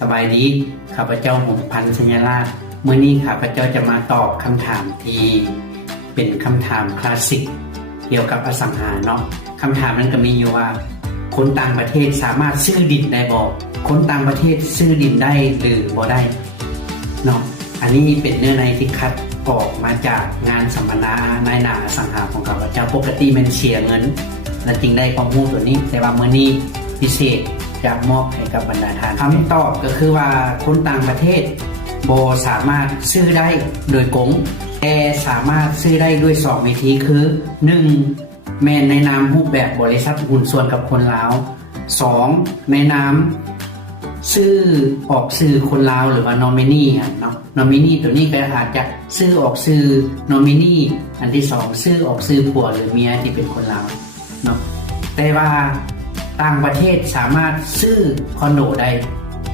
สบายดีข้าพเจ้าหงส์พันธ์สัญราชเมื่อนี้ข้าพเจ้าจะมาตอบคำถามที่เป็นคำถามคลาสสิกเกี่ยวกับอสังหาเนาะคำถามนั้นก็มีอยู่ว่าคนต่างประเทศสามารถซื้อดินได้บ่คนต่างประเทศซื้อดินได้หรือบ่ได้เนาะอันนี้เป็นเนื้อในที่คัดออกมาจากงานสัมมนาในหน้าอสังหาของข้าพเจ้าปกติมันเสียเงินและจึงได้ความรู้ตัวนี้แต่ว่ามื้อนี้พิเศษจะมอบให้กับบรรดาท่านคำตอบก็คือว่าคนต่างประเทศบ่สามารถซื้อได้โดยกงแต่สามารถซื้อได้ด้วย2วิธีคือ 1. แม่นในนามรูปแบบบริษัทหุ้นส่วนกับคนลาว 2. ในนามซื้อออกซื้อคนลาวหรือว่านอมินีเนาะนอมินีตัวนี้ก็อาจจะซื้อออกซื้อนอมินีอันที่2ซื้อออกซื้อผัวหรือเมียที่เป็นคนลาวเนาะแต่ว่าต่างประเทศสามารถซื้อคอนโดได้